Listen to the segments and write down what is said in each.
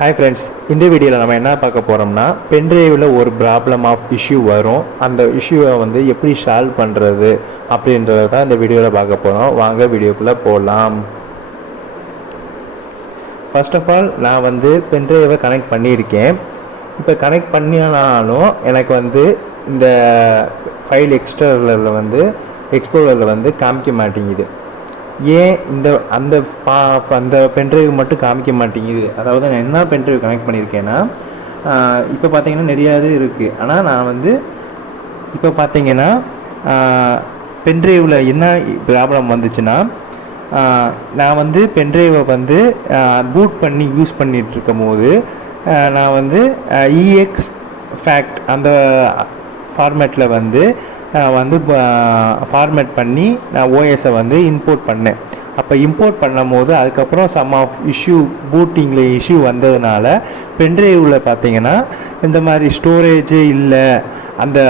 Hi friends, இந்த வீடியோவில் நம்ம என்ன பார்க்க போகிறோம்னா, பென்ட்ரைவில் ஒரு ப்ராப்ளம் ஆஃப் இஷ்யூ வரும். அந்த இஷ்யூவை வந்து எப்படி சால்வ் பண்ணுறது அப்படின்றத தான் இந்த வீடியோவில் பார்க்க போகிறோம். வாங்க வீடியோக்குள்ளே போகலாம். ஃபர்ஸ்ட் ஆஃப் ஆல் நான் வந்து பென்ட்ரைவை கனெக்ட் பண்ணியிருக்கேன். இப்போ கனெக்ட் பண்ணினாலும் எனக்கு வந்து இந்த ஃபைல் எக்ஸ்ப்ளோரரில் வந்து காமிக்க மாட்டேங்குது. ஏன் அந்த பென்ட்ரைவ் மட்டும் காமிக்க மாட்டேங்குது? அதாவது நான் என்ன பென்ட்ரைவ் கனெக்ட் பண்ணியிருக்கேன்னா, இப்போ பார்த்தீங்கன்னா நிறையா இது இருக்குது. ஆனால் நான் வந்து இப்போ பார்த்தீங்கன்னா பென்ட்ரைவில் என்ன ப்ராப்ளம் வந்துச்சுன்னா, நான் வந்து பென்ட்ரைவை வந்து பூட் பண்ணி யூஸ் பண்ணிகிட்ருக்கும் போது நான் வந்து இஎக்ஸ் ஃபேக்ட் அந்த ஃபார்மேட்டில் வந்து ஃபார்மேட் பண்ணி நான் ஓஎஸை வந்து இம்போர்ட் பண்ணேன். அப்போ இம்போர்ட் பண்ணும் போது அதுக்கப்புறம் சம் ஆஃப் இஷ்யூ பூட்டிங்கில் இஷ்யூ வந்ததுனால பென்ட்ரைவில் பார்த்தீங்கன்னா இந்த மாதிரி ஸ்டோரேஜே இல்லை. அந்த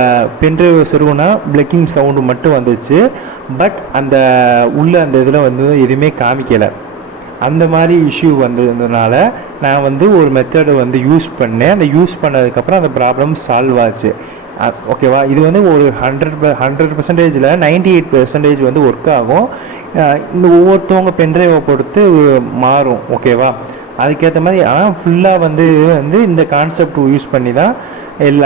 பென்ட்ரைவை சொருகுனா பிளக்கிங் சவுண்டு மட்டும் வந்துச்சு. பட் அந்த அந்த இதில் வந்து எதுவுமே காமிக்கலை. அந்த மாதிரி இஷ்யூ வந்ததுனால நான் வந்து ஒரு மெத்தடை வந்து யூஸ் பண்ணேன். அந்த யூஸ் பண்ணதுக்கப்புறம் அந்த ப்ராப்ளம் சால்வ் ஆச்சு. ஓகேவா? இது வந்து ஒரு 100%ல் 98% வந்து ஒர்க் ஆகும். இந்த ஒவ்வொருத்தவங்க பென்ட்ரைவை பொறுத்து மாறும். ஓகேவா? அதுக்கேற்ற மாதிரி ஆனால் ஃபுல்லாக வந்து இந்த கான்செப்ட் யூஸ் பண்ணி தான்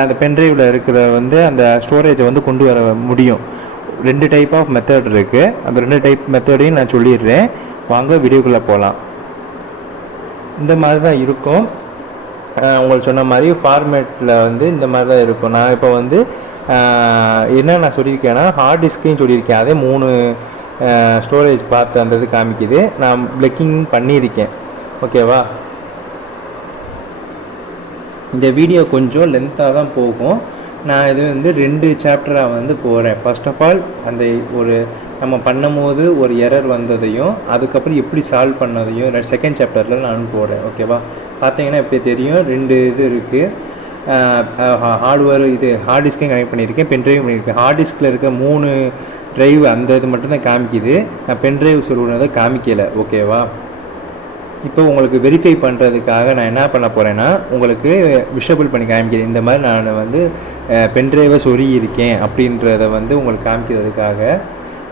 அந்த பென்ட்ரைவில் இருக்கிற வந்து அந்த ஸ்டோரேஜை வந்து கொண்டு வர முடியும். 2 டைப் ஆஃப் மெத்தட் இருக்குது. அந்த 2 டைப் மெத்தடையும் நான் சொல்லிடுறேன். வாங்க வீடியோக்குள்ளே போகலாம். இந்த மாதிரி தான் இருக்கும். உங்களுக்கு சொன்ன மாதிரி ஃபார்மேட்டில் வந்து இந்த மாதிரி தான் இருக்கும். நான் இப்போ வந்து என்ன நான் சொல்லியிருக்கேன்னா, ஹார்ட் டிஸ்கையும் சொல்லியிருக்கேன். அதே 3 ஸ்டோரேஜ் பார்த்து அந்த இது காமிக்குது. நான் பிளக்கிங் பண்ணியிருக்கேன். ஓகேவா? இந்த வீடியோ கொஞ்சம் லென்த்தாக தான் போகும். நான் இது வந்து 2 சாப்டராக வந்து போகிறேன். ஃபர்ஸ்ட் ஆஃப் ஆல் அந்த நம்ம பண்ணும்போது ஒரு எரர் வந்ததையும் அதுக்கப்புறம் எப்படி சால்வ் பண்ணதையும் செகண்ட் சாப்டரில் நான் போகிறேன். ஓகேவா? பார்த்தீங்கன்னா இப்போ தெரியும் 2 இது இருக்குது. ஹார்ட் டிஸ்கையும் கனெக்ட் பண்ணியிருக்கேன், பென்ட்ரைவும் பண்ணியிருக்கேன். ஹார்ட் டிஸ்கில் இருக்க 3 ட்ரைவ் அந்த இது மட்டும்தான் காமிக்குது. நான் பென்ட்ரைவ் சொல்லுனதை காமிக்கலை. ஓகேவா? இப்போ உங்களுக்கு வெரிஃபை பண்ணுறதுக்காக நான் என்ன பண்ண போகிறேன்னா, உங்களுக்கு விஷபிள் பண்ணி காமிக்கிறேன். இந்த மாதிரி நான் வந்து பென்ட்ரைவை சொருகியிருக்கேன் அப்படின்றத வந்து உங்களுக்கு காமிக்கிறதுக்காக.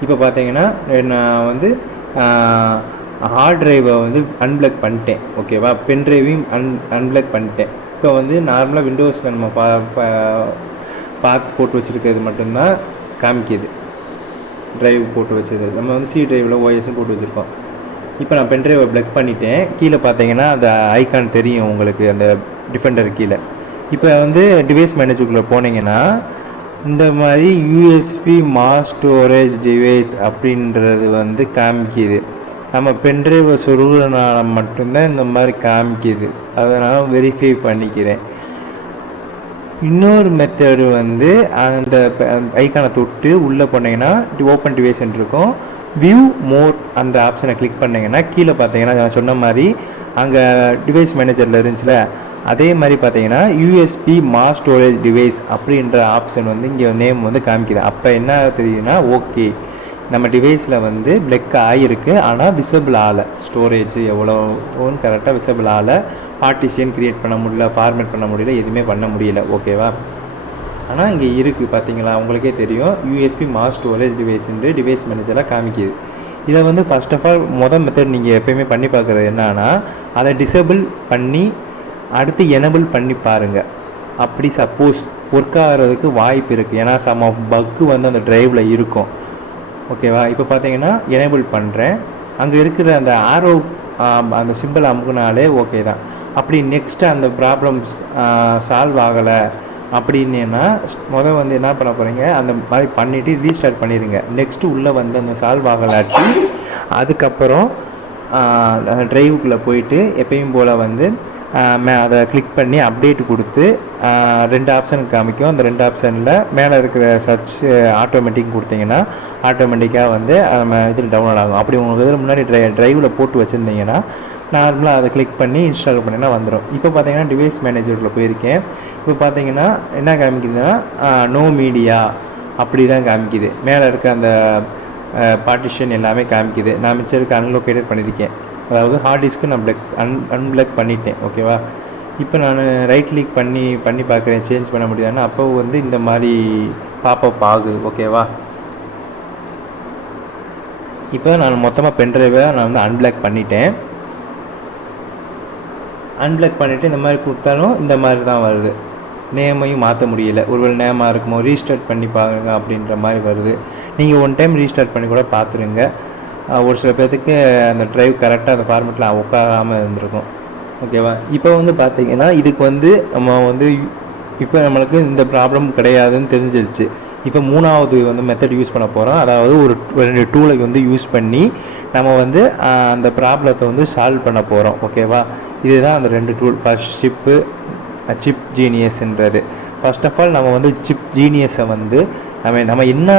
இப்போ பார்த்தீங்கன்னா நான் வந்து ஹார்ட் ட்ரைவை வந்து அன்பிளக் பண்ணிட்டேன். ஓகேவா? பென்ட்ரைவையும் அன்பிளக் பண்ணிட்டேன். இப்போ வந்து நார்மலாக விண்டோஸில் நம்ம பார்த்து போட்டு வச்சுருக்கிறது மட்டும்தான் காமிக்கிது. ட்ரைவ் போட்டு வச்சது நம்ம வந்து சி ட்ரைவில் ஓஎஸ்ன்னு போட்டு வச்சுருக்கோம். இப்போ நான் பென்ட்ரைவை பிளக் பண்ணிட்டேன். கீழே பார்த்தீங்கன்னா அந்த ஐக்கான் தெரியும் உங்களுக்கு, அந்த டிஃபெண்டர் கீழே. இப்போ வந்து டிவைஸ் மேனேஜருக்குள்ளே போனீங்கன்னா இந்த மாதிரி யூஎஸ்பி மாஸ் ஸ்டோரேஜ் டிவைஸ் அப்படின்றது வந்து காமிக்கிது. நம்ம பென்ட்ரைவை சொருகிறனால மட்டும்தான் இந்த மாதிரி காமிக்கிது. அதனால் வெரிஃபை பண்ணிக்கிறேன். இன்னொரு மெத்தடு வந்து அந்த ஐக்கானை தொட்டு உள்ளே போனீங்கன்னா ஓப்பன் டிவைஸ் இருக்கும். வியூ மோர் அந்த ஆப்ஷனை கிளிக் பண்ணிங்கன்னா கீழே பார்த்தீங்கன்னா நான் சொன்ன மாதிரி அங்கே டிவைஸ் மேனேஜரில் இருந்துச்சுல, அதே மாதிரி பார்த்தீங்கன்னா யூஎஸ்பி மாஸ் ஸ்டோரேஜ் டிவைஸ் அப்படின்ற ஆப்ஷன் வந்து இங்கே நேம் வந்து காமிக்குது. அப்போ என்ன தெரியுதுன்னா, ஓகே நம்ம டிவைஸில் வந்து பிளக் ஆகிருக்கு, ஆனால் விசபிள் ஆகலை. ஸ்டோரேஜ் எவ்வளோன்னு கரெக்டாக விசபிள் ஆகலை. பார்ட்டிஷன் க்ரியேட் பண்ண முடியல, ஃபார்மேட் பண்ண முடியல, எதுவுமே பண்ண முடியல. ஓகேவா? ஆனால் இங்கே இருக்குது பார்த்தீங்களா, உங்களுக்கே தெரியும் யூஎஸ்பி மாஸ் ஸ்டோரேஜ் டிவைஸ்ன்னு டிவைஸ் மேனேஜராக காமிக்குது. இதை வந்து ஃபர்ஸ்ட் ஆஃப் ஆல் மெத்தட் நீங்கள் எப்போயுமே பண்ணி பார்க்குறது என்னன்னா, அதை டிசேபிள் பண்ணி அடுத்து எனபிள் பண்ணி பாருங்கள். அப்படி சப்போஸ் ஒர்க் ஆகிறதுக்கு வாய்ப்பு இருக்குது. ஏன்னா சம் ஆஃப் பக்கு வந்து அந்த ட்ரைவில் இருக்கும். ஓகேவா? இப்போ பார்த்தீங்கன்னா எனேபிள் பண்ணுறேன். அங்கே இருக்கிற அந்த ஆரோ அந்த சிம்பிள் அமுக்குனாலே ஓகே தான். அப்படி நெக்ஸ்ட்டு அந்த ப்ராப்ளம்ஸ் சால்வ் ஆகலை அப்படின்னா வந்து என்ன பண்ண போகிறீங்க, அந்த மாதிரி பண்ணிவிட்டு ரீஸ்டார்ட் பண்ணிடுங்க. நெக்ஸ்ட்டு உள்ளே வந்து அந்த சால்வ் ஆகலாட்டி அதுக்கப்புறம் ட்ரைவுக்குள்ளே போயிட்டு எப்பயும் போல் வந்து அதை கிளிக் பண்ணி அப்டேட் கொடுத்து 2 ஆப்ஷன் காமிக்கும். அந்த 2 ஆப்ஷனில் மேலே இருக்கிற சர்ச் ஆட்டோமேட்டிக் கொடுத்தீங்கன்னா ஆட்டோமேட்டிக்காக வந்து நம்ம இதில் டவுன்லோட் ஆகும். அப்படி உங்களுக்கு இதில் முன்னாடி ட்ரைவில் போட்டு வச்சுருந்தீங்கன்னா நார்மலாக அதை கிளிக் பண்ணி இன்ஸ்டால் பண்ணினா வந்துடும். இப்போ பார்த்தீங்கன்னா டிவைஸ் மேனேஜரில் போயிருக்கேன். இப்போ பார்த்தீங்கன்னா என்ன காமிக்குதுன்னா, நோ மீடியா அப்படி தான் காமிக்குது. மேலே இருக்க அந்த பார்ட்டிஷன் எல்லாமே காமிக்குது. நான் மிச்சருக்கு அன்லொக்கேட்டட் பண்ணியிருக்கேன். அதாவது ஹார்ட் டிஸ்க்கு நான் அன்பிளக் பண்ணிட்டேன். ஓகேவா? இப்போ நான் ரைட் கிளிக் பண்ணி பார்க்குறேன் சேஞ்ச் பண்ண முடியாதுன்னு. அப்போ வந்து இந்த மாதிரி பாப்பப் ஆகுது. ஓகேவா? இப்போ நான் மொத்தமாக பென்ட்ரைவை நான் வந்து அன்பிளாக் பண்ணிட்டேன். அன்பிளாக் பண்ணிவிட்டு இந்த மாதிரி கொடுத்தாலும் இந்த மாதிரி தான் வருது. நேமையும் மாற்ற முடியல. ஒருவேளை நேமாக இருக்குமோ ரீஸ்டார்ட் பண்ணி பாருங்க அப்படின்ற மாதிரி வருது. நீங்கள் ஒன் டைம் ரீஸ்டார்ட் பண்ணி கூட பார்த்துருங்க. ஒரு சில பேர்த்துக்கு அந்த ட்ரைவ் கரெக்டாக அந்த ஃபார்மெட்டில் உட்காராமல் இருந்திருக்கும். ஓகேவா? இப்போ வந்து பார்த்தீங்கன்னா இதுக்கு வந்து நம்ம வந்து இப்போ நம்மளுக்கு இந்த ப்ராப்ளம் கிடையாதுன்னு தெரிஞ்சிருச்சு. இப்போ மூணாவது வந்து மெத்தட் யூஸ் பண்ண போகிறோம். அதாவது ஒரு 2 டூலை வந்து யூஸ் பண்ணி நம்ம வந்து அந்த ப்ராப்ளத்தை வந்து சால்வ் பண்ண போகிறோம். ஓகேவா? இதுதான் அந்த 2 டூல். ஃபர்ஸ்ட் சிப் ஜீனியஸ்ன்றது. ஃபர்ஸ்ட் ஆஃப் ஆல் நம்ம வந்து சிப் ஜீனியஸை வந்து நம்ம என்ன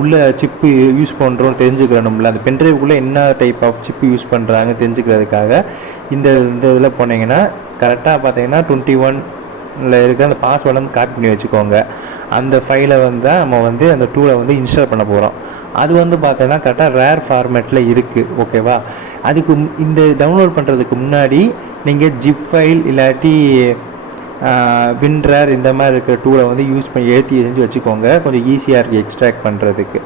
உள்ள சிப்பு யூஸ் பண்ணுறோன்னு தெரிஞ்சுக்கிறோம்ல. அந்த பென்ட்ரைவுக்குள்ளே என்ன டைப் ஆஃப் சிப்பு யூஸ் பண்ணுறாங்க தெரிஞ்சுக்கிறதுக்காக இந்த இதில் போனீங்கன்னா கரெக்டாக பார்த்தீங்கன்னா 21ல் இருக்கிற அந்த பாஸ்வேர்டை வந்து காப்பி பண்ணி வச்சுக்கோங்க. அந்த ஃபைலை வந்து நம்ம வந்து அந்த டூலை வந்து இன்ஸ்டால் பண்ண போகிறோம். அது வந்து பார்த்தீங்கன்னா கரெக்டாக ரேர் ஃபார்மேட்டில் இருக்குது. ஓகேவா? அதுக்கு இந்த டவுன்லோட் பண்ணுறதுக்கு முன்னாடி நீங்கள் ஜிப் ஃபைல் இல்லாட்டி வின்ரேர் இந்த மாதிரி இருக்கிற டூலை வந்து யூஸ் பண்ணி செஞ்சு வச்சுக்கோங்க. கொஞ்சம் ஈஸியாக இருக்குது எக்ஸ்ட்ராக்ட் பண்ணுறதுக்கு.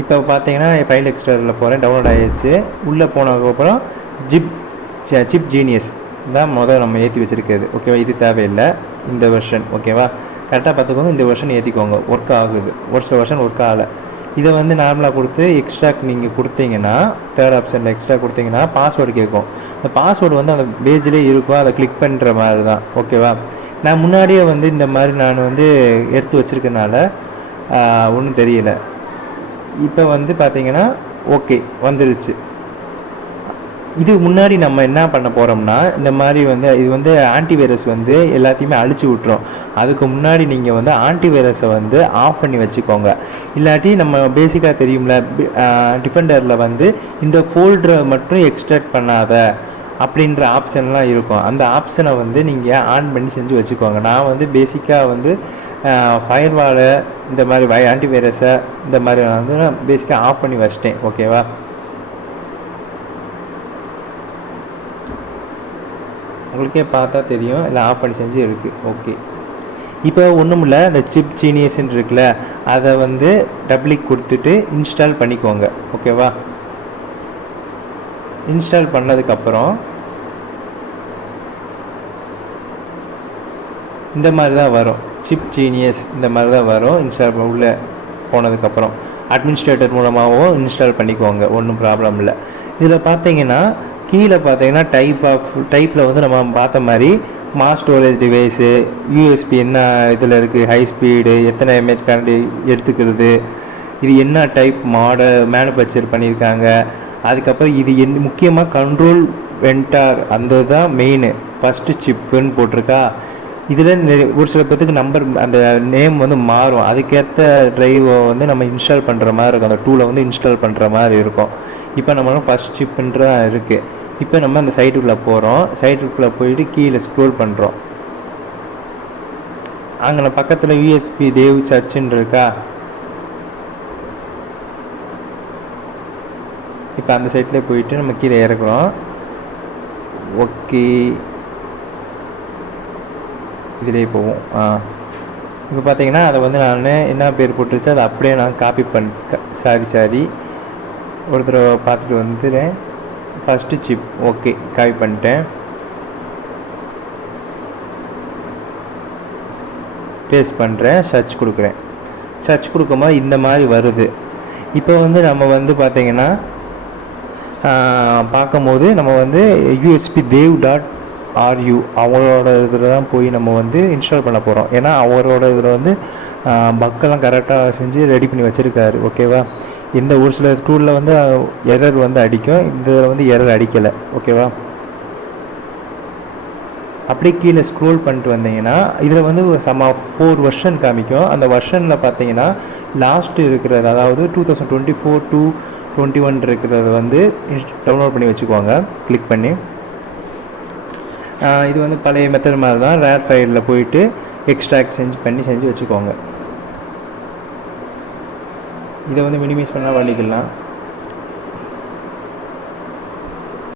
இப்போ பார்த்தீங்கன்னா ஃபைல் எக்ஸ்ட்ராக்டில் போகிறேன். டவுன்லோட் ஆகிடுச்சு. உள்ளே போனதுக்கப்புறம் சிப் ஜீனியஸ் தான் நம்ம ஏற்றி வச்சுருக்கிறது. ஓகேவா? இது தேவையில்லை இந்த வெர்ஷன். ஓகேவா? கரெக்டாக பார்த்துக்கோங்க. இந்த வெர்ஷன் ஏற்றிக்கோங்க. ஒர்க் ஆகுது. ஒரு சில வெர்ஷன் ஒர்க் ஆகலை. இதை வந்து நார்மலாக கொடுத்து எக்ஸ்ட்ராக்ட் நீங்கள் கொடுத்தீங்கன்னா தேர்ட் ஆப்ஷனில் எக்ஸ்ட்ரா கொடுத்தீங்கன்னா பாஸ்வேர்டு கேட்கும். அந்த பாஸ்வேர்டு வந்து அந்த பேஜ்லேயே இருக்கும். அதை கிளிக் பண்ணுற மாதிரி தான். ஓகேவா? நான் முன்னாடியே வந்து இந்த மாதிரி நான் வந்து எடுத்து வச்சுருக்கனால ஒன்றும் தெரியல. இப்போ வந்து பார்த்தீங்கன்னா ஓகே வந்துருச்சு. இது முன்னாடி நம்ம என்ன பண்ண போகிறோம்னா இந்த மாதிரி வந்து இது வந்து ஆன்டிவைரஸ் வந்து எல்லாத்தையுமே அழிச்சு விட்டுரும். அதுக்கு முன்னாடி நீங்கள் வந்து ஆன்டிவைரஸை வந்து ஆஃப் பண்ணி வச்சுக்கோங்க. இல்லாட்டி நம்ம பேசிக்காக தெரியும்ல டிஃபெண்டரில் வந்து இந்த ஃபோல்டரை மட்டும் எக்ஸ்ட்ராக்ட் பண்ணாத அப்படின்ற ஆப்ஷன்லாம் இருக்கும். அந்த ஆப்ஷனை வந்து நீங்கள் ஆன் பண்ணி செஞ்சு வச்சுக்கோங்க. நான் வந்து பேசிக்காக வந்து ஃபயர்வாலை இந்த மாதிரி ஆன்டிவைரஸை இந்த மாதிரி வந்து நான் பேசிக்காக ஆஃப் பண்ணி வச்சிட்டேன். ஓகேவா? உங்களுக்கே பார்த்தா தெரியும் இல்லை ஆஃப் பண்ணி செஞ்சு இருக்குது. ஓகே. இப்போ ஒன்றும் இல்லை. இந்த சிப் ஜீனியஸ்ன்னு இருக்குல்ல அதை வந்து டபுளிக் கொடுத்துட்டு இன்ஸ்டால் பண்ணிக்கோங்க. ஓகேவா? இன்ஸ்டால் பண்ணதுக்கப்புறம் இந்த மாதிரி தான் வரும். சிப் ஜீனியஸ் இந்த மாதிரி தான் வரும். இன்ஸ்டால் உள்ளே போனதுக்கப்புறம் அட்மினிஸ்ட்ரேட்டர் மூலமாகவும் இன்ஸ்டால் பண்ணிக்கோங்க. ஒன்றும் ப்ராப்ளம் இல்லை. இதில் பார்த்தீங்கன்னா கீழே பார்த்தீங்கன்னா டைப்பில் வந்து நம்ம பார்த்த மாதிரி மாஸ் ஸ்டோரேஜ் டிவைஸு, யூஎஸ்பி என்ன இதில் இருக்குது, ஹை ஸ்பீடு, எத்தனை எம்ஏஹெச் கரண்ட் எடுத்துக்கிறது, இது என்ன டைப் மேனுஃபேக்சர் பண்ணியிருக்காங்க, அதுக்கப்புறம் இது முக்கியமாக கண்ட்ரோல் வென்டார் அந்த தான் மெயின் ஃபஸ்ட்டு சிப்புன்னு போட்டிருக்கா. இதில் ஒரு சில பேர்த்துக்கு நம்பர் அந்த நேம் வந்து மாறும். அதுக்கேற்ற ட்ரைவை வந்து நம்ம இன்ஸ்டால் பண்ணுற மாதிரி இருக்கும். அந்த டூலை வந்து இன்ஸ்டால் பண்ணுற மாதிரி இருக்கும். இப்போ நம்மளும் ஃபஸ்ட் சிப்புன்றதான் இருக்குது. இப்போ நம்ம அந்த சைட்டுக்குள்ளே போகிறோம். சைட்டுக்குள்ளே போயிட்டு கீழே ஸ்க்ரோல் பண்ணுறோம். அங்கே பக்கத்தில் யூஎஸ்பி தேவ் சர்ச்சுன்னு இருக்கா. இப்போ அந்த சைட்லேயே போயிட்டு நம்ம கீழே இறக்குறோம். ஓகே, இதிலே போவோம். இப்போ பார்த்தீங்கன்னா அதை வந்து நான் என்ன பேர் போட்டுருச்சு அதை அப்படியே நான் காப்பி சாரி ஒரு தடவை பார்த்துட்டு வந்துடுறேன். ஃபஸ்ட்டு சிப் ஓகே காப்பி பண்ணிட்டேன். பேஸ்ட் பண்ணுறேன். சர்ச் கொடுக்குறேன். சர்ச் கொடுக்கும்போது இந்த மாதிரி வருது. இப்போ வந்து நம்ம வந்து பார்த்திங்கன்னா பார்க்கும்போது நம்ம வந்து யூஎஸ்பி dev.ru அவங்களோட இதில் தான் போய் நம்ம வந்து இன்ஸ்டால் பண்ண போகிறோம். ஏன்னா அவரோட இதில் வந்து பக்கெல்லாம் கரெக்டாக செஞ்சு ரெடி பண்ணி வச்சுருக்காரு. ஓகேவா? இந்த ஒரு சில டூலில் வந்து எரர் வந்து அடிக்கும். இந்த இதில் வந்து எரர் அடிக்கலை. ஓகேவா? அப்படியே கீழே ஸ்க்ரோல் பண்ணிட்டு வந்தீங்கன்னா இதில் வந்து 4 வெர்ஷன் காமிக்கும். அந்த வெர்ஷனில் பார்த்தீங்கன்னா லாஸ்ட்டு இருக்கிறது, அதாவது 2024 to 21 இருக்கிறது வந்து டவுன்லோட் பண்ணி வச்சுக்குவாங்க. கிளிக் பண்ணி இது வந்து பழைய மெத்தட் மாதிரி தான். ரேர் ஃபைலில் போயிட்டு எக்ஸ்ட்ராக்ட் செஞ்சு வச்சுக்கோங்க. இதை வந்து மினிமைஸ் பண்ணால் பண்ணிக்கலாம்.